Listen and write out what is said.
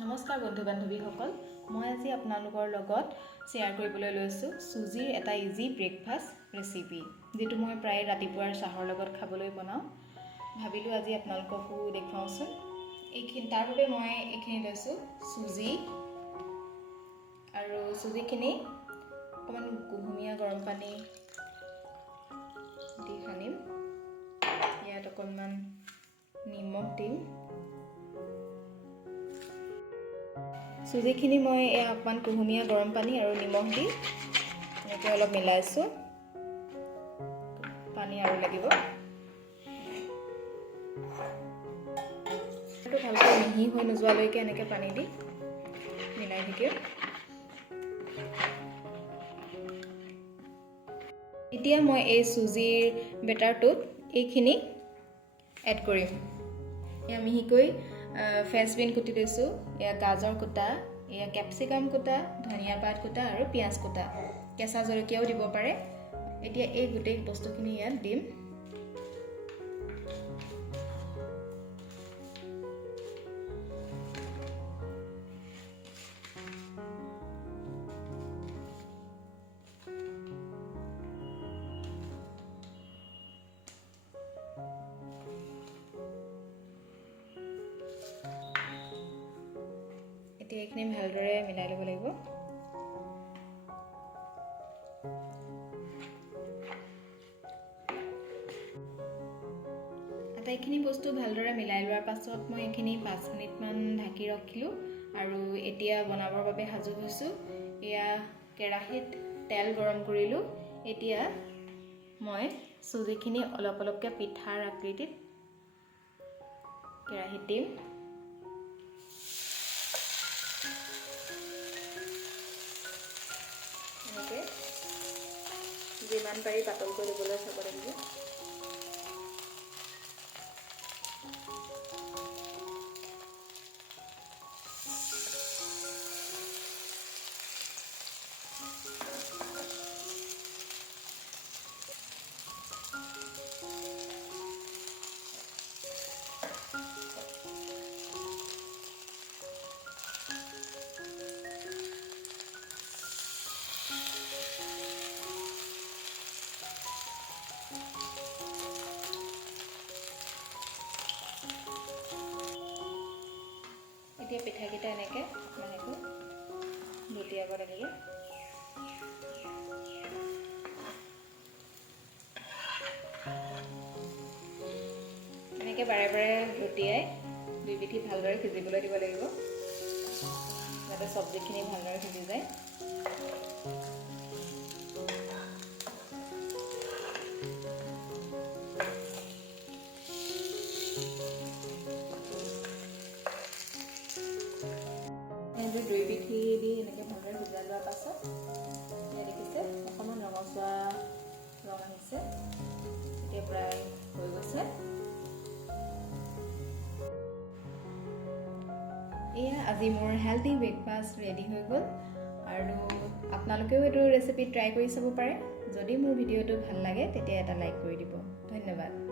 নমস্কাৰ বন্ধু বান্ধৱীসকল, মই আজি আপোনালোকৰ লগত শ্বেয়াৰ কৰিবলৈ লৈছোঁ চুজিৰ এটা ইজি ব্ৰেকফাষ্ট ৰেচিপি, যিটো মই প্ৰায় ৰাতিপুৱাৰ চাহৰ লগত খাবলৈ বনাওঁ। ভাবিলোঁ আজি আপোনালোককো দেখুৱাওঁচোন। তাৰ বাবে মই এইখিনি লৈছোঁ চুজি, আৰু চুজিখিনি অকণমান কুহুমীয়া গৰম পানী দি সানিম। ইয়াত অকণমান নিমখ দিম। চুজিখিনি মই অকণমান কুহুমীয়া গৰম পানী আৰু নিমখ দি এনেকৈ অলপ মিলাইছোঁ। পানী আৰু লাগিব। ভালকৈ মিহি হৈ নোযোৱালৈকে এনেকৈ পানী দি মিলাই থাকিম। এতিয়া মই এই চুজিৰ বেটাৰটোত এইখিনি এড কৰিম। এয়া মিহিকৈ ফ্ৰেঞ্চবিন কুটি লৈছোঁ, এয়া গাজৰ কুটা, এয়া কেপচিকাম কুটা, ধনিয়া পাত কুটা আৰু পিঁয়াজ কুটা, কেঁচা জলকীয়াও দিব পাৰে। এতিয়া এই গোটেই বস্তুখিনি ইয়াত দিম। এতিয়া এইখিনি ভালদৰে মিলাই ল'ব লাগিব। আটাইখিনি বস্তু ভালদৰে মিলাই লোৱাৰ পাছত মই এইখিনি 5 মিনিটমান ঢাকি ৰাখিলোঁ, আৰু এতিয়া বনাবৰ বাবে সাজু হৈছোঁ। এয়া কেৰাহীত তেল গৰম কৰিলোঁ। এতিয়া মই চুজিখিনি অলপ অলপকৈ পিঠাৰ আকৃতিত কেৰাহীত দিম। এনেকৈ যিমান পাৰি পাতলকৈ দিবলৈ চাব লাগিব। এতিয়া পিঠাকেইটা এনেকৈ লুটিয়াব লাগিব। এনেকৈ বাৰে বাৰে লুটিয়াই দুই পিঠি ভালদৰে সিজিবলৈ দিব লাগিব, যাতে চব্জিখিনি ভালদৰে সিজি যায়। দুই পিঠি দি এনেকৈ ভালদৰে সিজাই লোৱাৰ পাছত এতিয়া দেখিছে অকণমান ৰঙচুৱা ৰং আহিছে। এতিয়া প্ৰায় হৈ গৈছে। এয়া আজি মোৰ হেল্থি ব্ৰেকফাষ্ট ৰেডি হৈ গ'ল, আৰু আপোনালোকেও এইটো ৰেচিপি ট্ৰাই কৰি চাব পাৰে। যদি মোৰ ভিডিঅ'টো ভাল লাগে তেতিয়া এটা লাইক কৰি দিব। ধন্যবাদ।